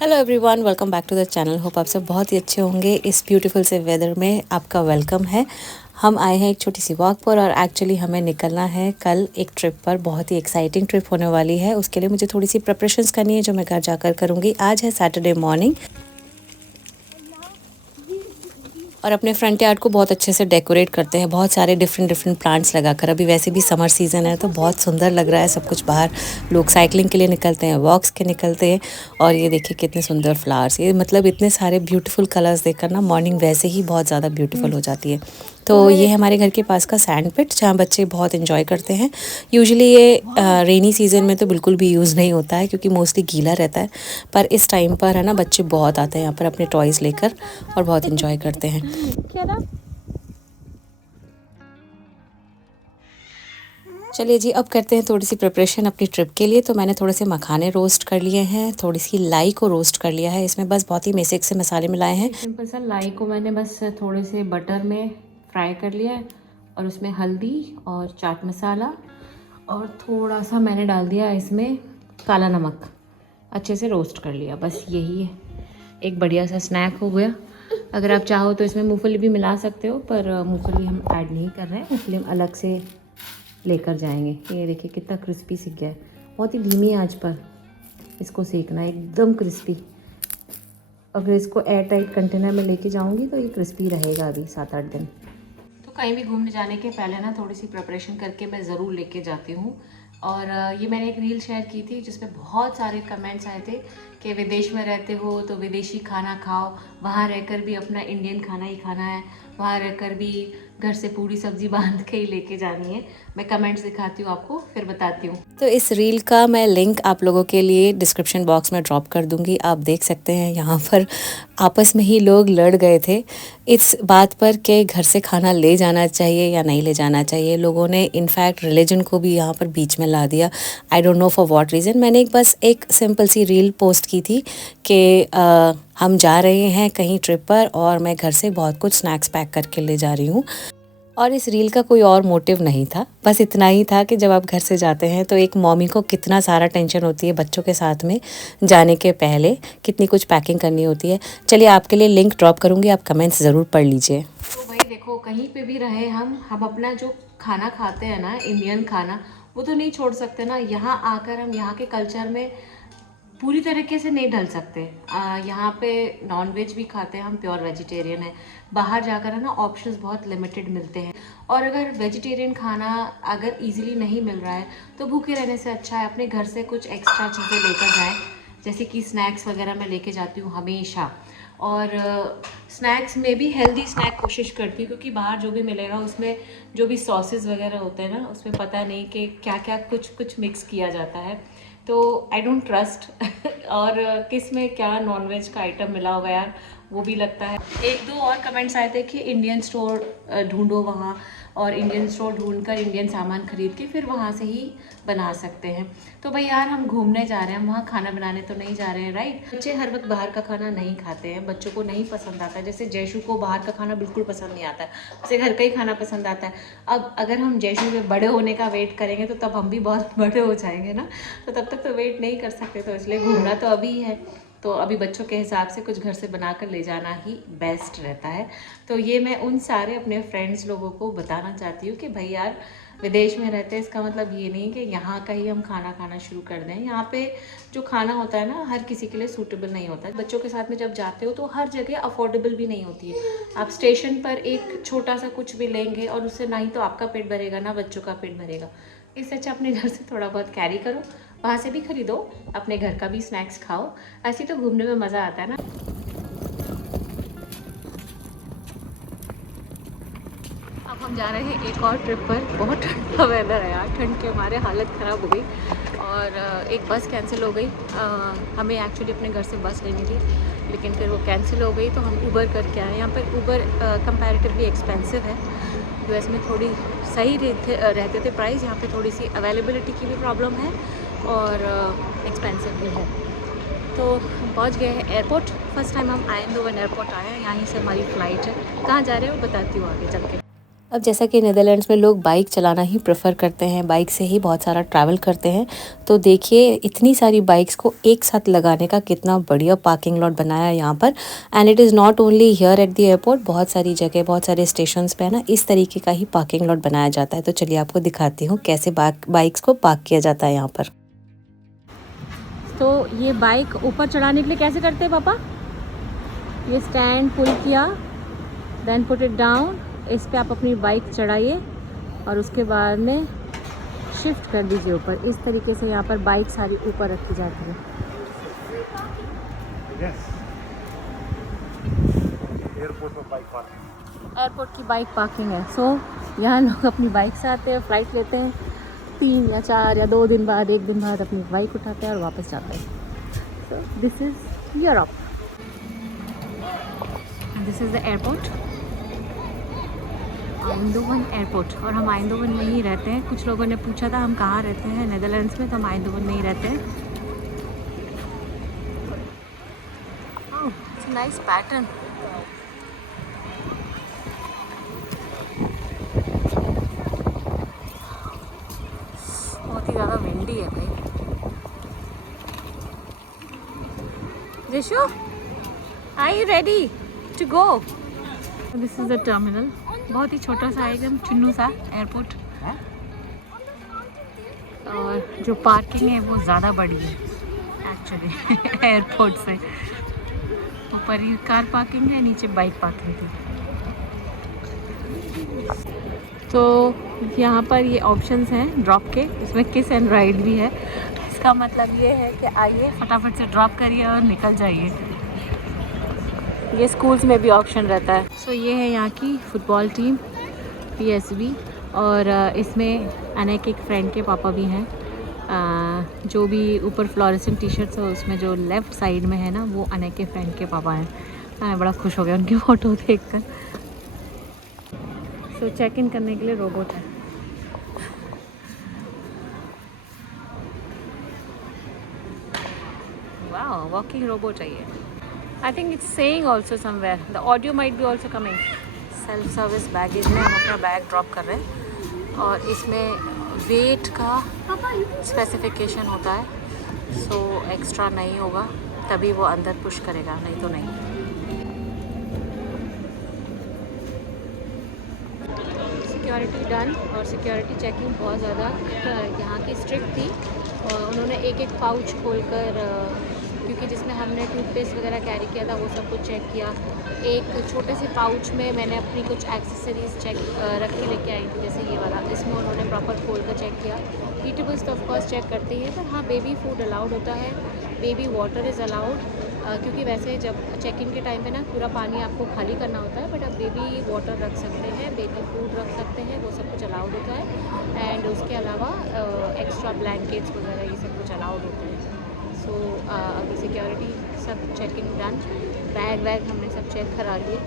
Hello everyone, welcome back to the channel. Hope आप सब बहुत ही अच्छे होंगे। इस ब्यूटीफुल से वेदर में आपका वेलकम है। हम आए हैं एक छोटी सी वॉक पर और एक्चुअली हमें निकलना है कल एक ट्रिप पर। बहुत ही एक्साइटिंग ट्रिप होने वाली है। उसके लिए मुझे थोड़ी सी प्रिपरेशंस करनी है जो मैं घर जाकर करूँगी। आज है सैटरडे मॉर्निंग और अपने फ्रंट यार्ड को बहुत अच्छे से डेकोरेट करते हैं, बहुत सारे डिफरेंट डिफरेंट प्लांट्स लगाकर। अभी वैसे भी समर सीज़न है तो बहुत सुंदर लग रहा है सब कुछ। बाहर लोग साइकिलिंग के लिए निकलते हैं, वॉक्स के निकलते हैं। और ये देखिए कितने सुंदर फ्लावर्स, ये मतलब इतने सारे ब्यूटीफुल कलर्स देखकर ना मॉर्निंग वैसे ही बहुत ज़्यादा ब्यूटीफुल हो जाती है। तो ये हमारे घर के पास का सैंड पिट जहाँ बच्चे बहुत इन्जॉय करते हैं। यूजुअली ये रेनी सीज़न में तो बिल्कुल भी यूज़ नहीं होता है क्योंकि मोस्टली गीला रहता है, पर इस टाइम पर है ना बच्चे बहुत आते हैं यहाँ पर अपने टॉयज़ लेकर और बहुत इन्जॉय करते हैं। चलिए जी, अब करते हैं थोड़ी सी प्रिपरेशन अपनी ट्रिप के लिए। तो मैंने थोड़े से मखाने रोस्ट कर लिए हैं, थोड़ी सी लाई को रोस्ट कर लिया है। इसमें बस बहुत ही बेसिक से मसाले मिलाए हैं। सिंपल सा लाई को मैंने बस थोड़े से बटर में फ्राई कर लिया है और उसमें हल्दी और चाट मसाला और थोड़ा सा मैंने डाल दिया इसमें काला नमक, अच्छे से रोस्ट कर लिया। बस यही है, एक बढ़िया सा स्नैक हो गया। अगर आप चाहो तो इसमें मूंगफली भी मिला सकते हो, पर मूंगफली हम ऐड नहीं कर रहे हैं, इसलिए हम अलग से लेकर जाएंगे। ये देखिए कितना क्रिस्पी सीख गया है। बहुत ही धीमी आंच पर इसको सेकना है, एकदम क्रिस्पी। अगर इसको एयर टाइट कंटेनर में लेके जाऊंगी तो ये क्रिस्पी रहेगा अभी 7-8 दिन। तो कहीं भी घूमने जाने के पहले ना थोड़ी सी प्रिपरेशन करके मैं ज़रूर लेके जाती हूँ। और ये मैंने एक रील शेयर की थी जिसमें बहुत सारे कमेंट्स आए थे कि विदेश में रहते हो तो विदेशी खाना खाओ, वहाँ रहकर भी अपना इंडियन खाना ही खाना है, वहाँ रहकर भी घर से पूरी सब्जी बांध के ही लेके जानी है। मैं कमेंट्स दिखाती हूँ आपको, फिर बताती हूँ। तो इस रील का मैं लिंक आप लोगों के लिए डिस्क्रिप्शन बॉक्स में ड्रॉप कर दूंगी। आप देख सकते हैं यहाँ पर आपस में ही लोग लड़ गए थे इस बात पर कि घर से खाना ले जाना चाहिए या नहीं ले जाना चाहिए। लोगों ने इनफैक्ट रिलीजन को भी यहाँ पर बीच में ला दिया। I don't know for what reason. मैंने बस एक सिंपल सी रील पोस्ट की थी कि हम जा रहे हैं कहीं ट्रिप पर और मैं घर से बहुत कुछ स्नैक्स पैक करके ले जा रही हूँ। और इस रील का कोई और मोटिव नहीं था, बस इतना ही था कि जब आप घर से जाते हैं तो एक मॉमी को कितना सारा टेंशन होती है बच्चों के साथ में जाने के पहले, कितनी कुछ पैकिंग करनी होती है। चलिए आपके लिए लिंक ड्रॉप करूँगी, आप कमेंट्स ज़रूर पढ़ लीजिए। तो भाई देखो, कहीं पे भी रहे हम अपना जो खाना खाते हैं ना, इंडियन खाना, वो तो नहीं छोड़ सकते ना। यहाँ आकर हम यहाँ के कल्चर में पूरी तरीके से नहीं ढल सकते। यहाँ पे नॉन वेज भी खाते हैं, हम प्योर वेजिटेरियन है। बाहर जाकर है ना ऑप्शंस बहुत लिमिटेड मिलते हैं। और अगर वेजिटेरियन खाना अगर इजीली नहीं मिल रहा है तो भूखे रहने से अच्छा है अपने घर से कुछ एक्स्ट्रा चीज़ें लेकर जाएं। जैसे कि स्नैक्स वगैरह मैं लेके जाती हूँ हमेशा। और स्नैक्स में भी हेल्दी स्नैक कोशिश करती हूँ, क्योंकि बाहर जो भी मिलेगा उसमें जो भी सॉसेस वगैरह होते हैं ना, उसमें पता नहीं कि क्या क्या कुछ मिक्स किया जाता है। तो आई डोंट ट्रस्ट और किस में क्या नॉनवेज का आइटम मिला होगा यार, वो भी लगता है। एक दो और कमेंट्स आए थे कि इंडियन स्टोर ढूंढो वहाँ, और इंडियन स्टोर ढूंढकर इंडियन सामान खरीद के फिर वहाँ से ही बना सकते हैं। तो भाई यार, हम घूमने जा रहे हैं, हम वहाँ खाना बनाने तो नहीं जा रहे हैं, राइट। बच्चे हर वक्त बाहर का खाना नहीं खाते हैं, बच्चों को नहीं पसंद आता है। जैसे जयशु को बाहर का खाना बिल्कुल पसंद नहीं आता है, उसे घर का ही खाना पसंद आता है। अब अगर हम जयशु के बड़े होने का वेट करेंगे तो तब हम भी बहुत बड़े हो जाएंगे ना, तो तब तक तो वेट नहीं कर सकते। तो इसलिए घूमना तो अभी ही है, तो अभी बच्चों के हिसाब से कुछ घर से बना कर ले जाना ही बेस्ट रहता है। तो ये मैं उन सारे अपने फ्रेंड्स लोगों को बताना चाहती हूँ कि भाई यार, विदेश में रहते हैं इसका मतलब ये नहीं कि यहाँ का ही हम खाना खाना शुरू कर दें। यहाँ पे जो खाना होता है ना, हर किसी के लिए सूटेबल नहीं होता है। बच्चों के साथ में जब जाते हो तो हर जगह अफोर्डेबल भी नहीं होती है। आप स्टेशन पर एक छोटा सा कुछ भी लेंगे और उससे ना ही तो आपका पेट भरेगा ना बच्चों का पेट भरेगा। इससे अच्छा अपने घर से थोड़ा बहुत कैरी करो, वहाँ से भी खरीदो, अपने घर का भी स्नैक्स खाओ। ऐसे तो घूमने में मज़ा आता है ना। अब हम जा रहे हैं एक और ट्रिप पर। बहुत ठंडा वेदर है यार, ठंड के हमारे हालत ख़राब हो गई और एक बस कैंसिल हो गई। हमें एक्चुअली अपने घर से बस लेनी थी, लेकिन फिर वो कैंसिल हो गई तो हम ऊबर करके आए। यहाँ पर ऊबर कंपैरेटिवली एक्सपेंसिव है। यूएस में थोड़ी सही रहते थे प्राइस, यहाँ पे थोड़ी सी अवेलेबिलिटी की भी प्रॉब्लम है और एक्सपेंसिव भी है। तो हम पहुँच गए हैं एयरपोर्ट। फर्स्ट टाइम हम आए एयरपोर्ट आए हैं, यहीं से हमारी फ़्लाइट है। कहाँ जा रहे हो बताती हूँ आगे चल के। अब जैसा कि नीदरलैंड्स में लोग बाइक चलाना ही प्रेफर करते हैं, बाइक से ही बहुत सारा ट्रैवल करते हैं, तो देखिए इतनी सारी बाइक्स को एक साथ लगाने का कितना बढ़िया पार्किंग लॉट बनाया है यहाँ पर। And it is not only here at the airport, बहुत सारी जगह, बहुत सारे स्टेशंस पे है ना इस तरीके का ही पार्किंग लॉट बनाया जाता है। तो चलिए आपको दिखाती हूँ कैसे बाइक्स को पार्क किया जाता है यहाँ पर। तो ये बाइक ऊपर चढ़ाने के लिए कैसे करते हैं पापा? ये स्टैंड पुल किया, देन पुट इट डाउन, इस पे आप अपनी बाइक चढ़ाइए और उसके बाद में शिफ्ट कर दीजिए ऊपर। इस तरीके से यहाँ पर बाइक सारी ऊपर रखी जाती है। एयरपोर्ट की बाइक पार्किंग है। सो यहाँ लोग अपनी बाइक से आते हैं, फ़्लाइट लेते हैं, 3 या 4 या 2 दिन बाद, 1 दिन बाद अपनी बाइक उठाते हैं और वापस जाते हैं। So this is Europe, this is the airport, Eindhoven airport. और हम आइंदोवन में ही रहते हैं। कुछ लोगों ने पूछा था हम कहाँ रहते हैं नीदरलैंड्स में, तो हम आइंदोवन में ही रहते हैं। Oh, it's nice pattern. बहुत ही ज़्यादा विंडी है भाई। Jishu, are you ready to go? This is the terminal. बहुत ही छोटा सा एकदम चुन्नू सा एयरपोर्ट, और जो पार्किंग है वो ज़्यादा बड़ी है एक्चुअली एयरपोर्ट से। ऊपर ही कार पार्किंग है, नीचे बाइक पार्किंग थी। तो यहाँ पर ये ऑप्शंस हैं ड्रॉप के, इसमें किस एंड राइड भी है। इसका मतलब ये है कि आइए फटाफट से ड्रॉप करिए और निकल जाइए। ये स्कूल्स में भी ऑप्शन रहता है। सो ये है यहाँ की फुटबॉल टीम PSV, और इसमें अनेक एक फ्रेंड के पापा भी हैं। जो भी ऊपर फ्लोरेसेंट टी-शर्ट्स है उसमें जो लेफ़्ट साइड में है ना, वो अनेक के फ्रेंड के पापा हैं। मैं बड़ा खुश हो गया उनकी फ़ोटो देखकर। सो चेक इन करने के लिए रोबोट है। वाह, वॉकिंग रोबोट है ये। I think it's saying also somewhere, the audio might be also coming. Self service baggage में हम अपना बैग ड्रॉप कर रहे हैं, और इसमें वेट का स्पेसिफिकेशन होता है। सो एक्स्ट्रा नहीं होगा तभी वो अंदर पुश करेगा, नहीं तो नहीं। सिक्योरिटी डन, और सिक्योरिटी चेकिंग बहुत ज़्यादा यहाँ की स्ट्रिक्ट थी। और उन्होंने एक एक पाउच खोलकर, क्योंकि जिसमें हमने टूथपेस्ट वगैरह कैरी किया था वो सब कुछ चेक किया। एक छोटे से पाउच में मैंने अपनी कुछ एक्सेसरीज़ रख के लेके आई थी, जैसे ये वाला, इसमें उन्होंने प्रॉपर खोल कर चेक किया। ईटेबल्स तो ऑफकोर्स चेक करते ही हैं, पर हाँ बेबी फूड अलाउड होता है, बेबी वाटर इज़ अलाउड, क्योंकि वैसे जब चेक इन के टाइम पे ना पूरा पानी आपको खाली करना होता है, बट आप बेबी वाटर रख सकते हैं, बेबी फूड रख सकते हैं, वो सब कुछ अलाउड होता है। एंड उसके अलावा एक्स्ट्रा ब्लैंकेट्स वगैरह ये सब कुछ अलाउड होते हैं। सो अभी सिक्योरिटी सब चेकिंग डन, बैग वैग हमने सब चेक करा लिए,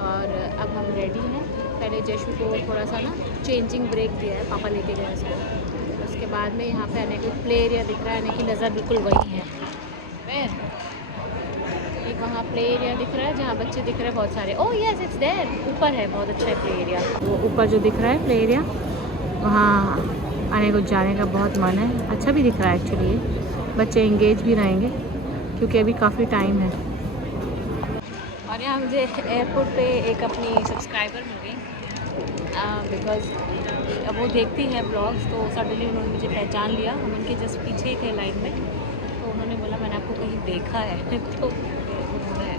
और अब हम रेडी हैं। पहले जशु को थोड़ा सा ना चेंजिंग ब्रेक दिया है, पापा लेके गए उसको। उसके बाद में यहाँ पे आने को प्ले एरिया दिख रहा है, आने की नज़र बिल्कुल वही है। एक वहाँ प्ले एरिया दिख रहा है जहाँ बच्चे दिख रहे हैं बहुत सारे। ओह यस, इट्स देयर, ऊपर है, बहुत अच्छा है प्ले एरिया। वो ऊपर जो दिख रहा है प्ले एरिया, वहाँ आने को जाने का बहुत मन है। अच्छा भी दिख रहा है एक्चुअली, बच्चे इंगेज भी रहेंगे क्योंकि अभी काफ़ी टाइम है। और यहाँ मुझे एयरपोर्ट पे एक अपनी सब्सक्राइबर मिल गई, बिकॉज़ अब वो देखती है ब्लॉग्स, तो सडनली उन्होंने मुझे पहचान लिया। हम उनके जस्ट पीछे ही थे लाइन में, तो उन्होंने बोला मैंने आपको कहीं देखा है तो उन्होंने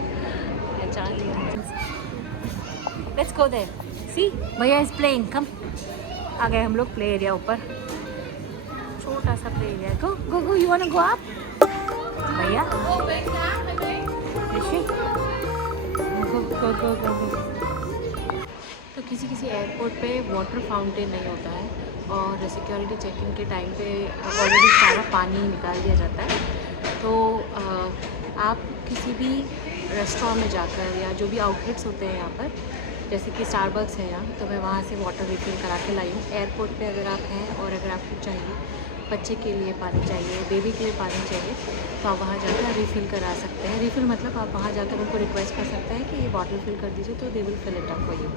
पहचान लिया। लेट्स गो देयर, सी भैया इज़ प्लेइंग, कम। आ गए हम लोग प्ले एरिया ऊपर, छोटा सा play area. Go go go, you want to go up भैया? गो। तो किसी एयरपोर्ट पे वाटर फाउंटेन नहीं होता है, और सिक्योरिटी चेकिंग के टाइम पे ऑलरेडी सारा पानी निकाल दिया जाता है। तो आप किसी भी रेस्टोरेंट में जाकर, या जो भी आउटलेट्स होते हैं यहाँ पर, जैसे कि स्टारबक्स है यहाँ, तो मैं वहाँ से वाटर रिफिल करा के लाई हूँ। एयरपोर्ट पे अगर आप हैं और अगर आपको चाहिए बच्चे के लिए पानी चाहिए, बेबी के लिए पानी चाहिए, तो आप वहाँ जाकर रिफ़िल करा सकते हैं। रिफ़िल मतलब आप वहाँ जाकर उनको रिक्वेस्ट कर सकते हैं कि ये बॉटल फिल कर दीजिए, तो they will fill it up for you.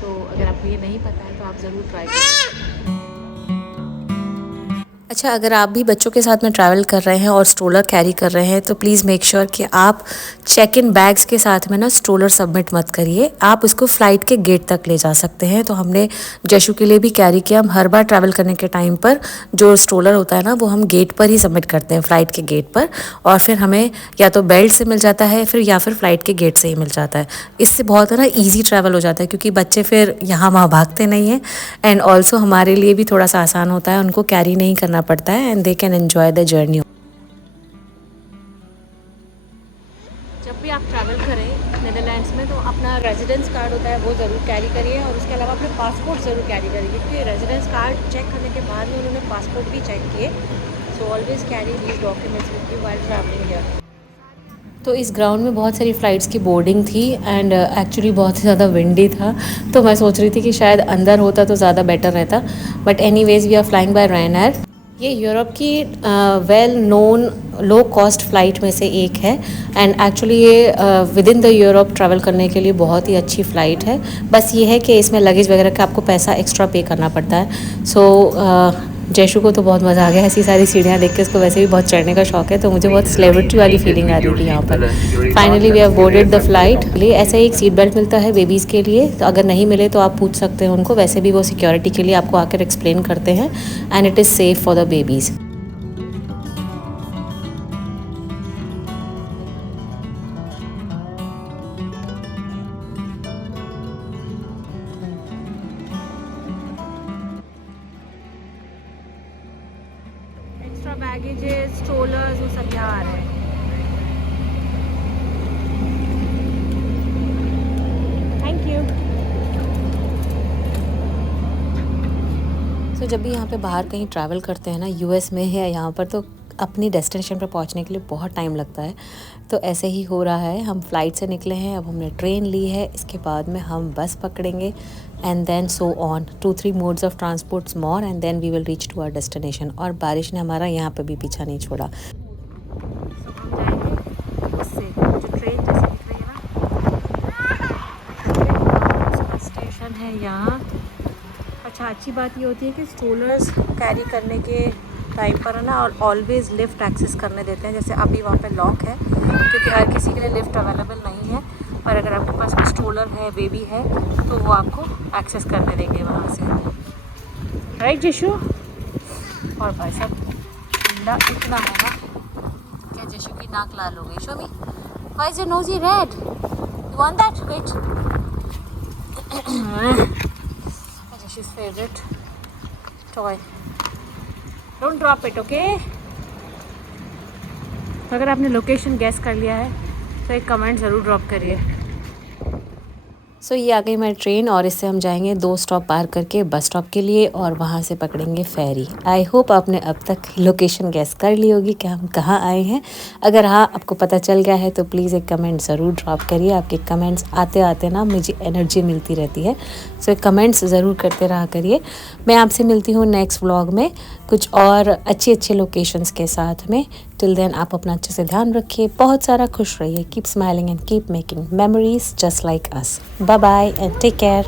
तो अगर आपको ये नहीं पता है तो आप ज़रूर ट्राई करें। अच्छा, अगर आप भी बच्चों के साथ में ट्रैवल कर रहे हैं और स्ट्रोलर कैरी कर रहे हैं तो प्लीज़ मेक श्योर कि आप चेक इन बैग्स के साथ में ना स्ट्रोलर सबमिट मत करिए। आप उसको फ़्लाइट के गेट तक ले जा सकते हैं। तो हमने जशु के लिए भी कैरी किया। हम हर बार ट्रैवल करने के टाइम पर जो स्ट्रोलर होता है ना वो हम गेट पर ही सबमिट करते हैं, फ़्लाइट के गेट पर, और फिर हमें या तो बेल्ट से मिल जाता है या फिर फ़्लाइट के गेट से ही मिल जाता है। इससे बहुत है ना ईजी ट्रैवल हो जाता है, क्योंकि बच्चे फिर यहाँ वहाँ भागते नहीं हैं, एंड ऑल्सो हमारे लिए भी थोड़ा सा आसान होता है, उनको कैरी नहीं करना पड़ता है, and they can enjoy the journey. जब भी आप ट्रैवल करें नीदरलैंड्स में तो अपना रेजिडेंस कार्ड होता है वो ज़रूर कैरी करिए, और उसके अलावा अपने पासपोर्ट ज़रूर कैरी करिए, क्योंकि रेजिडेंस कार्ड चेक करने के बाद में उन्होंने पासपोर्ट भी चेक किए। So always carry these documents with you while travelling here. तो इस ग्राउंड में बहुत सारी फ़्लाइट्स की बोर्डिंग थी, एंड एक्चुअली बहुत ही ज़्यादा विंडी था, तो मैं सोच रही थी कि शायद अंदर होता तो ज़्यादा बेटर रहता, but anyways we are flying by Ryanair. ये यूरोप की well known low cost flight में से एक है, एंड एक्चुअली ये within the Europe travel करने के लिए बहुत ही अच्छी फ़्लाइट है। बस ये है कि इसमें लगेज वगैरह का आपको पैसा एक्स्ट्रा पे करना पड़ता है। सो जयशु को तो बहुत मज़ा आ गया, ऐसी सारी सीढ़ियाँ देख के। उसको वैसे भी बहुत चढ़ने का शौक है, तो मुझे बहुत सेलिब्रिटी वाली फीलिंग आ रही थी यहाँ पर। Finally we have boarded the flight. ऐसे एक सीट बेल्ट मिलता है बेबीज़ के लिए, तो अगर नहीं मिले तो आप पूछ सकते हैं उनको, वैसे भी वो सिक्योरिटी के लिए आपको आकर एक्सप्लेन करते हैं, and it is safe for the babies. Extra baggages, strollers, वो सब यहाँ आ रहे हैं। Thank you. सो जब भी यहाँ पे बाहर कहीं ट्रैवल करते हैं ना, यूएस में है यहाँ पर, तो अपनी डेस्टिनेशन पर पहुँचने के लिए बहुत टाइम लगता है। तो ऐसे ही हो रहा है, हम फ़्लाइट से निकले हैं, अब हमने ट्रेन ली है, इसके बाद में हम बस पकड़ेंगे, and then so on 2-3 modes of transports more, and then we will reach to our destination. और बारिश ने हमारा यहाँ पे भी पीछा नहीं छोड़ा। स्टेशन है यहाँ। अच्छा, अच्छी बात ये होती है कि स्ट्रोलर्स कैरी करने के टाइम पर है ना, और ऑलवेज़ लिफ्ट एक्सेस करने देते हैं। जैसे अभी वहाँ पे लॉक है, क्योंकि हर किसी के लिए लिफ्ट अवेलेबल नहीं है, पर अगर आपके पास कोई स्ट्रोलर है, बेबी है, तो वो आपको एक्सेस करने देंगे वहाँ से। राइट जिशु? और भाई साहब ठंडा इतना है ना, क्या जिशु की नाक लाल हो गई? Show me, why is your nosy red? You want that? Wait. Jishu's favorite toy. Don't drop it, okay? अगर आपने लोकेशन गैस कर लिया है तो एक कमेंट ज़रूर ड्रॉप करिए। सो ये आ गई मेरी ट्रेन, और इससे हम जाएंगे 2 स्टॉप पार करके बस स्टॉप के लिए, और वहाँ से पकड़ेंगे फेरी। आई होप आपने अब तक लोकेशन गैस कर ली होगी कि हम कहाँ आए हैं। अगर हाँ, आपको पता चल गया है तो प्लीज़ एक कमेंट ज़रूर ड्रॉप करिए। आपके कमेंट्स आते आते ना मुझे एनर्जी मिलती रहती है, सो कमेंट्स ज़रूर करते रहा करिए। मैं आपसे मिलती हूँ नेक्स्ट व्लॉग में कुछ और अच्छे लोकेशंस के साथ में। टिल देन आप अपना अच्छे से ध्यान रखिए, बहुत सारा खुश रहिए, keep smiling and keep making memories just like us. Bye bye and take care.